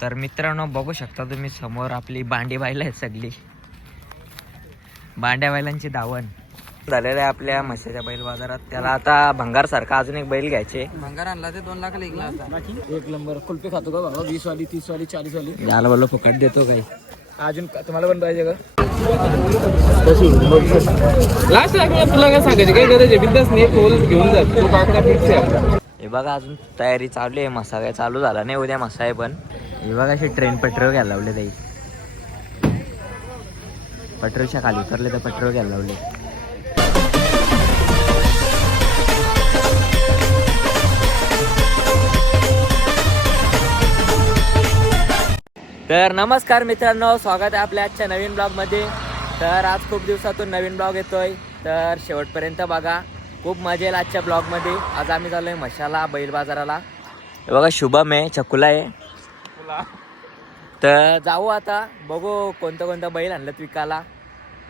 तर मित्रांनो बघू शकता तुम्ही समोर आपली बांडी बायला आहे सगळी. बांड्या बैलांची धावण. झालेलं आहे आपल्या म्हशीच्या बैल बाजारात. त्याला आता भंगार सारखा अजून एक बैल घ्यायचे. भंगार आणला ते दोन लाखाला असता एक नंबर. कुल्फी खातो का बाबा? वीस वाली तीस वाली चाळीस वाली झालं बोललो फुकट देतो काही. अजून तुम्हाला पण पाहिजे का? लास्ट तुला काय सांगायचं? काय गरज आहे? बिंदास नाही पोल घेऊन जा. तू काका फिक्स आहे आपला हे बघा अजून तयारी चालू आहे. मसा काय चालू झाला नाही उद्या मसा आहे पण. हे बघा अशी ट्रेन पेट्रोल घ्यायला लावले ताई. पेट्रोलच्या खाली उतरले तर पेट्रोल घ्यायला लावले. तर नमस्कार मित्रांनो स्वागत आहे आपल्या आजच्या नवीन ब्लॉगमध्ये. तर आज खूप दिवसातून नवीन ब्लॉग येतोय. तर शेवटपर्यंत बघा खूप मजा येईल आजच्या ब्लॉगमध्ये. आज आम्ही चाललोय मशाला बैल बाजाराला. बघा शुभम आहे चकुला आहे. तर जाऊ आता बघू कोणतं कोणतं बैल आणलं विकायला.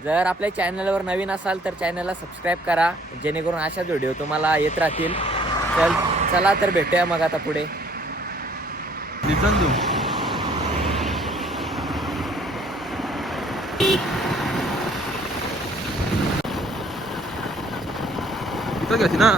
जर आपल्या चॅनलवर नवीन असाल तर चॅनलला सबस्क्राईब करा जेणेकरून अशाच व्हिडिओ तुम्हाला येत राहतील. चल चला तर भेटूया मग आता पुढे. इथं घ्यायची ना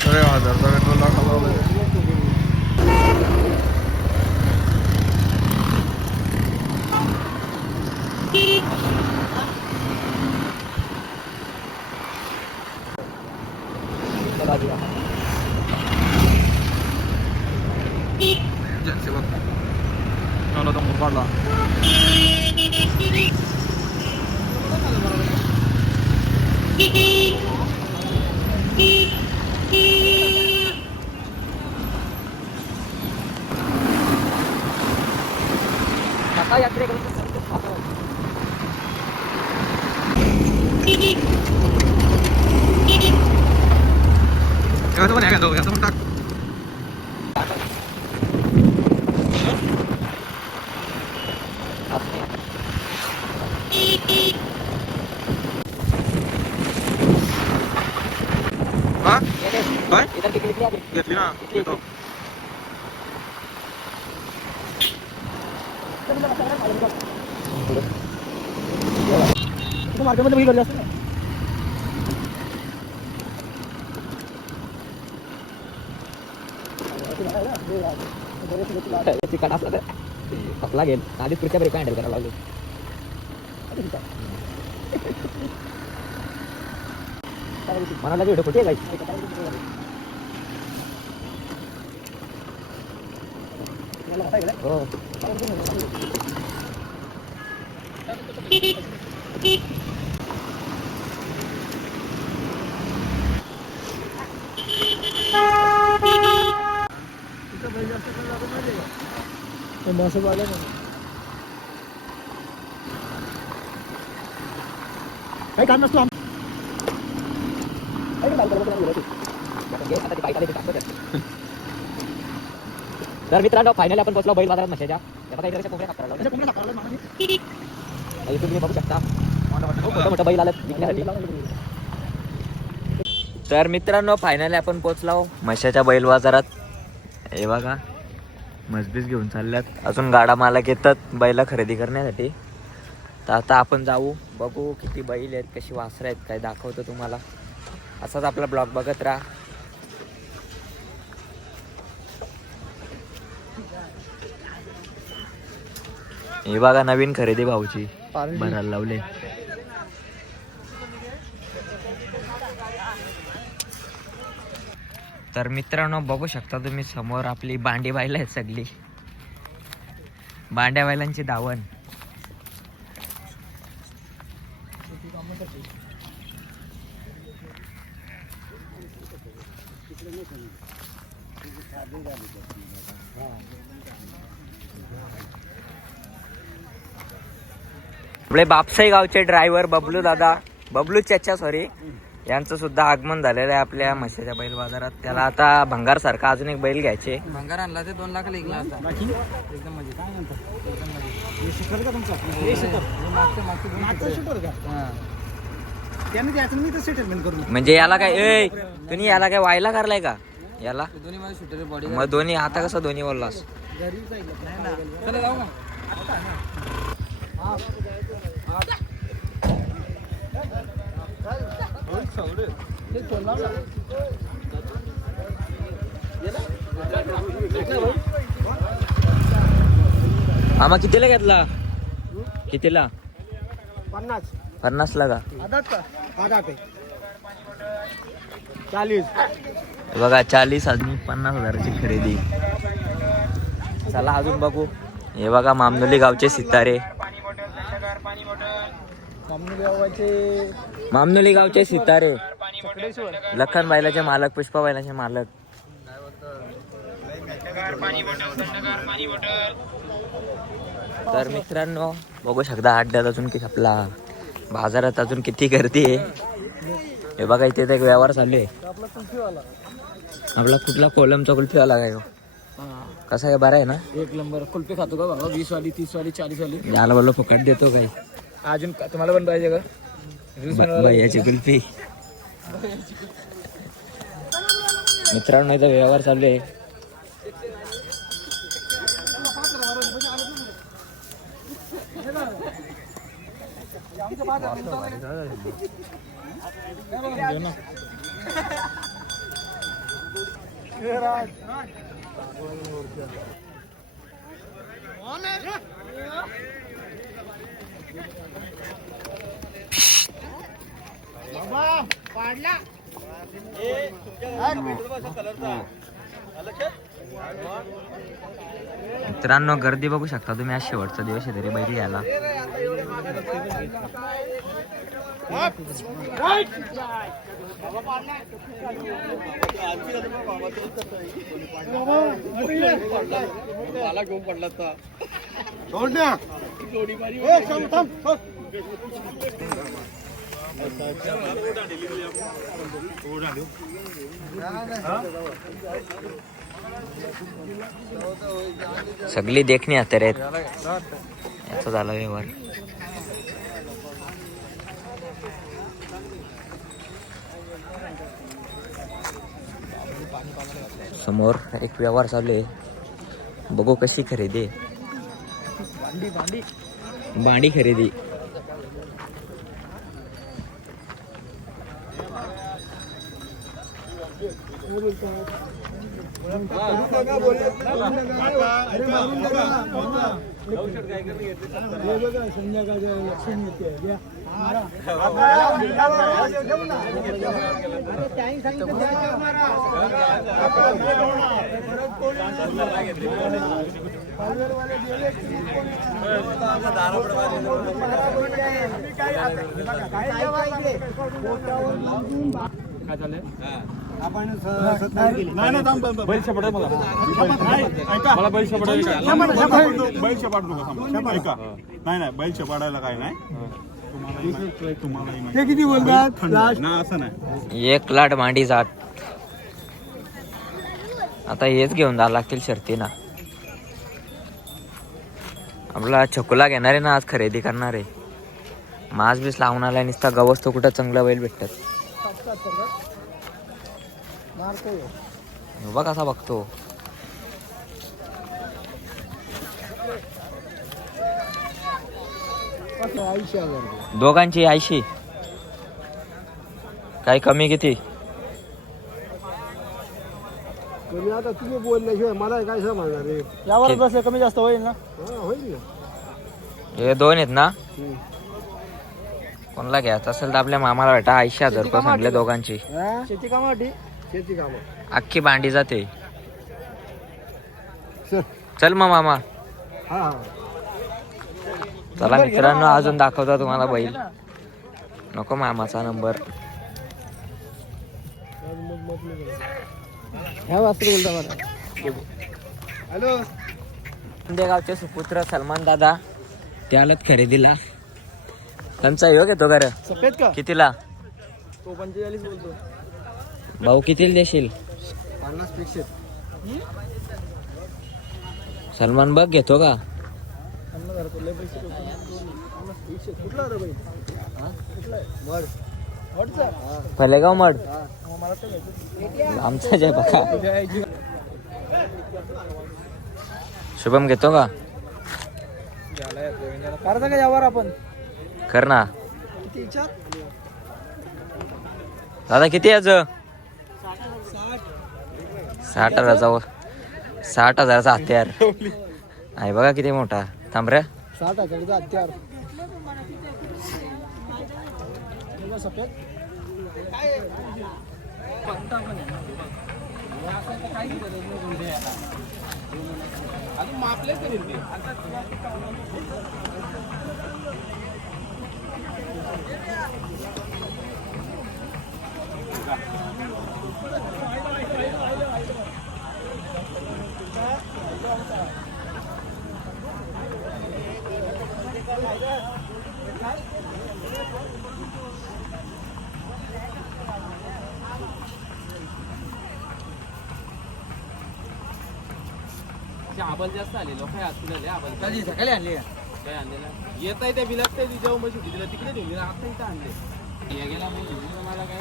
अरे हजारचा पेट्रोल टाकायला याचं पण आहे टाक हा काय घेतली ना घेतो मार्केटमध्ये बघितलं असं लागेल आधीच पुढच्या ब्रेक हँडल करावं लागेल मला लागेल कुठे आहे हो. काही काम नसतो. तर मित्रांनो फायनली आपण पोहोचलो बैल बाजारात मशाच्या कोंबड्या. इथून तुम्ही बघू शकता. मोठं मोठं बैल आलं विकण्यासाठी तर मित्रांनो फायनली आपण पोहोचलो म्हशाच्या बैल बाजारात. हे बघा मजबीस घेऊन चालल्यात. अजून गाडा मालक येतात बैला खरेदी करण्यासाठी. तर आता आपण जाऊ बघू किती बैल आहेत कशी वासरं आहेत काय दाखवतो तुम्हाला. असाच आपला ब्लॉग बघत राहा. हे बघा नवीन खरेदी भाऊची. भरायला लावले. तर मित्रांनो बघू शकता तुम्ही समोर आपली बांडी बायला आहेत सगळी. बांड्या बैलांची आपले बापसाई गावचे ड्रायव्हर बबलू दादा बबलू चच्चा सॉरी यांचं सुद्धा आगमन झालेलं आहे आपल्या म्हशीच्या बैल बाजारात. त्याला आता भंगार सारखा अजून एक बैल घ्यायचे. भंगार आणला ते दोन लाखाला ऐकला आता. बाकी? एकदम म्हणजे काय म्हणतो? हे शिखर का तुमचा? हे शिखर. मागचं मागचं मागचं शिखर. का? हां. त्याने द्यायचं मी तर सेटलमेंट करून म्हणजे याला काय ए तुम्ही याला काय वायला करलाय का? याला? दोन्ही माझे शूटर बॉडी मग दोन्ही आता कसं दोन्ही बोललास? घरी जाईल चला जाऊ ना. मामा कितीला घेतला? कितीला? पन्नास. पन्नासला का? आदात का? बघा चाळीस आणि पन्नास हजाराची खरेदी. चला अजून बघू. हे बघा मामनोली गावचे सितारे. मामनोली गावचे सितारे. लखन बैलाचे मालक पुष्पा बैलाचे मालक. तर मित्रांनो बघू शकता अड्ड्यात अजून की आपला बाजारात अजून किती गर्दी आहे. हे बघा इथे एक व्यवहार चालू आहे. आपला कुठला कोलमचा कुल्फी आला काय हो? कसा आहे? बरा आहे ना? एक नंबर. कुल्फी खातो का बाबा? वीस वाली तीस वाली चाळीस वाली याला बोललो फुकट देतो काय अजून का- तुम्हाला पण पाहिजे का? भैयाची कुल्फी. मित्रांनो इथं व्यवहार चालू आहे. मित्रांनो गर्दी बघू शकता तुम्ही. आज शेवटचा दिवस आहे तरी बैल यायला. सगळी देखणी आता रे याचा झाला व्यवहार. समोर एक व्यवहार चालू आहे. बघू कशी खरेदी आहे. भांडी खरेदी झालंय आपण नाही काय मला मला ऐका नाही नाही बैल शपाडायला काय नाही तुम्हाला ते किती बोलतात ना असं नाही एक लाट मांडी जात. आता हेच घेऊन जा लागतील शर्ती ना आपला छकुला घेणार आहे ना आज खरेदी करणार. आहे मास बीस लावून आला नुसता गवस तो कुठं चांगला बैल भेटतात. बघ कसा बघतो? दोघांची ऐंशी काही कमी किती? कमी आता तुम्ही बोलल्याशिवाय मला काय समजणार रे यावर बस कमी जास्त होईल ना? होईल ना. हे दोन आहेत ना? कोणाला घ्यायचं असेल तर आपल्या मामाला भेटा ऐंशी हजार रुपये सांगले दोघांची. शेती कामासाठी शेती कामा. अख्खी भांडी जाते. चल. चल मग मामा. हा हा. चला मित्रांनो अजून दाखवता तुम्हाला बैल. नको मामाचा नंबर. ह्या बोलता मला हॅलो. गावचे सुपुत्र सलमान दादा त्यालाच खरेदीला. त्यांचा योग येतो का रे सफेद का? कितीला? तो पंचेचाळीस बोलतो. भाऊ कितीला देशील? पन्नासपेक्षा. सलमान बघ घेतो का? कुठला फलेगाव मड आमचाच आहे बघा. शुभम घेतो का. करता का यावर आपण? कर ना. दादा किती याच साठ हजाराचा साठ हजाराचा हत्यार. आहे बघा किती मोठा. थांब रे. साठ हजारचा हत्यार. हे सफेद अजून मापले तरी ते. आबल जास्त आले लोक हॉस्पिटल आबल कधी सकाळी आणले काय आणलेला येत आहे त्या बिलात ते मग तिला तिकडे ठेवून गेला आता इथं आणले. या गेला मग तिला मला काय?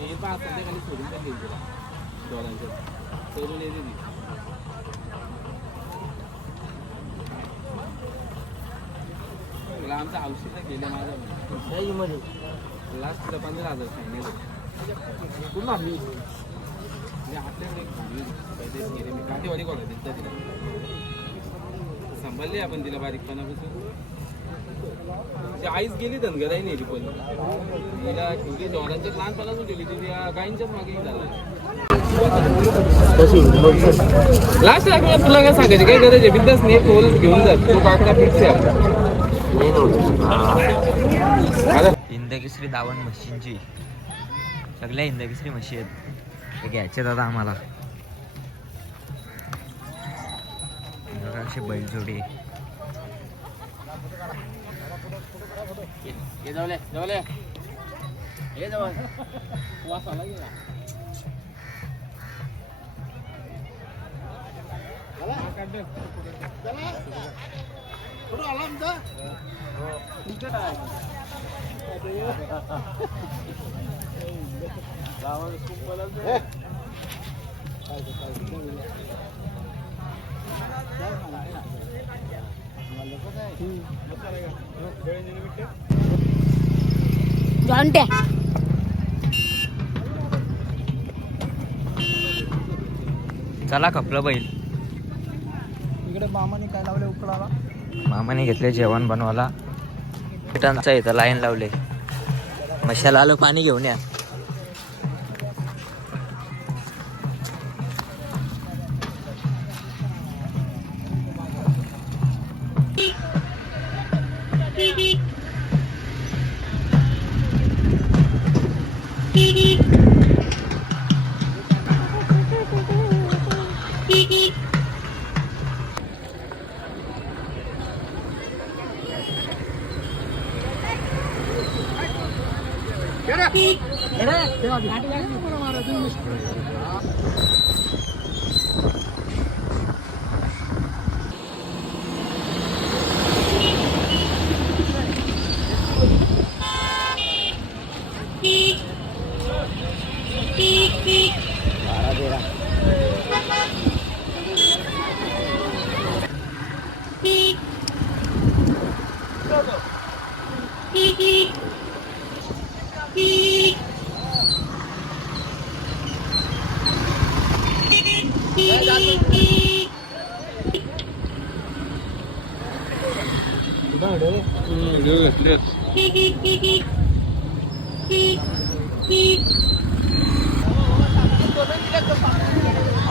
हे पाच खाली सोडून पण घेऊन गेला. डॉलांच्या सोडून येते ती मला आमचं औषध गेलं माझं. लास्ट पंधरा हजार सांगितलं. पूर्ण सांभाळली आपण तिला बारीकपणापासून. ती आईच गेली धनगराई नेली पण तिला ठेवली जॉरांच्या लहानपणापासून ठेवली ती त्या गायींच्याच मागे झालं. लास्ट मी तुला काय सांगायची? काय गरज आहे? बिंदास नाही तोल घेऊन जा. तो काकडा फिक्स आहे आपला. हिंदकेसरी दावण म्हशींची सगळ्या हिंदकेसरी म्हशी आहेत. घ्यायचे दादा आम्हाला. बघा अशी बैलजोडी. आहे. हे जाऊले. जाऊ. आला घंटे. चला खपलं बैल. इकडे मामाने काय लावले उकडाला मामाने घेतले जेवण बनवायला. पिठांचं इथं लाईन लावले मशाला आलं पाणी घेऊन या.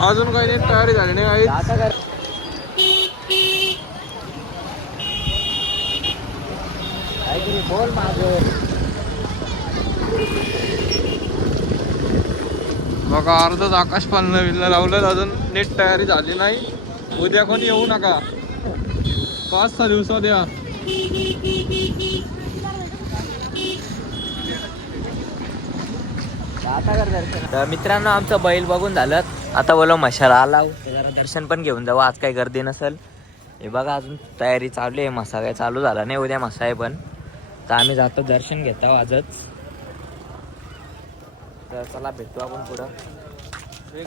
अजून काही नाही तयारी झाली नाही काही बोल बघा अर्धच आकाश पालनं विल्ला लावलं अजून नीट तयारी झाली नाही. उद्या कोणी येऊ नका. पाच सहा दिवसात या आता कर दर्शन तर मित्रांनो आमचं बैल बघून झालं. आता बोलो मशाला आला तर जरा दर्शन पण घेऊन जाऊ. आज काही गर्दी नसेल. हे बघा अजून तयारी चालू आहे. मसा काय चालू झाला नाही. उद्या मसा आहे पण. तर आम्ही जातो दर्शन घेतो आजच. तर चला भेटू आपण पुढं. एक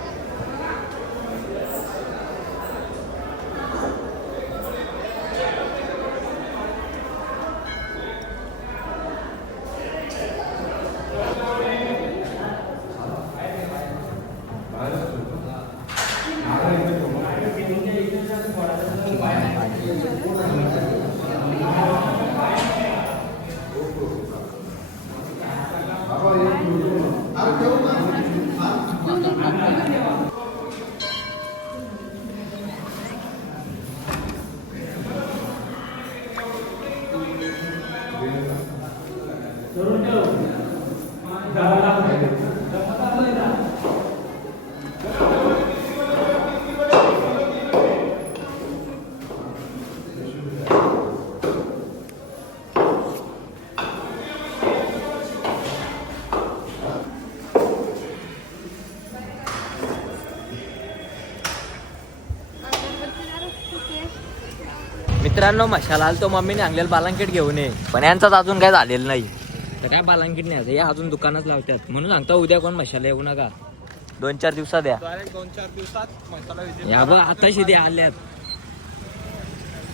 मित्रांनो मशाला आलो तो मम्मीने आणलेलं बालांकेट घेऊन ये पण यांचाच अजून काय झालेलं नाही. तर काय बालांकीट नाही आता. या अजून दुकानच लावतात. म्हणून सांगता उद्या कोण मशाला येऊ नका. दोन चार दिवसात या. डायरेक्ट दोन चार दिवसात मसाला विजिट या बघ आताशी ते आल्यात.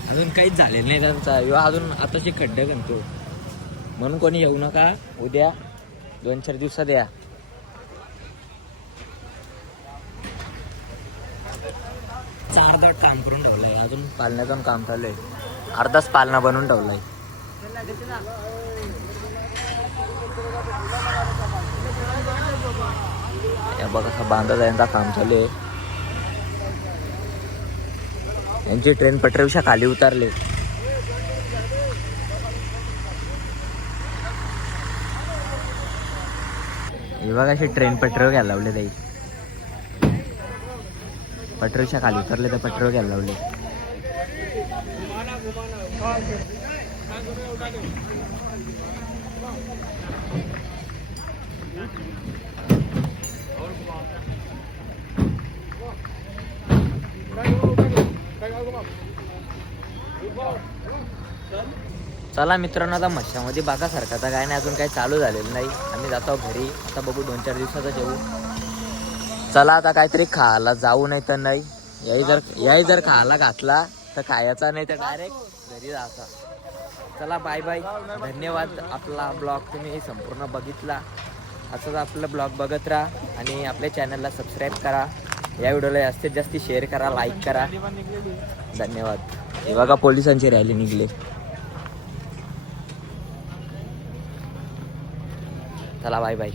अजून काहीच झालेलं नाही त्यांचा किंवा अजून आताशी खड्डे घणतो म्हणून कोणी येऊ नका. उद्या दोन चार दिवसात या. अर्धा काम करून ठेवलंय. अजून पालण्याचं काम चालू आहे अर्धाच पालना बनवून ठेवलाय. या बघा असं बांधत यांचा काम चालू आहे. यांची ट्रेन पटरीच्या खाली उतरले. हे बघा अशी ट्रेन पेट्रोल घ्यायला लावले ताई. पेट्रोलच्या खाली उतरले तर पेट्रोल घ्यायला लावले. चला मित्रांनो आता मच्छामध्ये बागासारखा आता काय नाही अजून काही चालू झालेलं नाही. आम्ही जातो घरी. आता बघू दोन चार दिवसाचा जेवू. चला आता काहीतरी खायला जाऊ नाही तर नाही. याही जर याही जर खायला घातला तर खायचा नाही तर डायरेक्ट घरी जायचा. चला बाय बाय धन्यवाद आपला ब्लॉग तुम्ही संपूर्ण बघितला. असंच आपलं ब्लॉग बघत राहा आणि आपल्या चॅनलला सबस्क्राईब करा. या व्हिडिओला जास्तीत जास्त शेअर करा लाईक करा. धन्यवाद. हे बघा पोलिसांची रॅली निघली. चला बाय बाय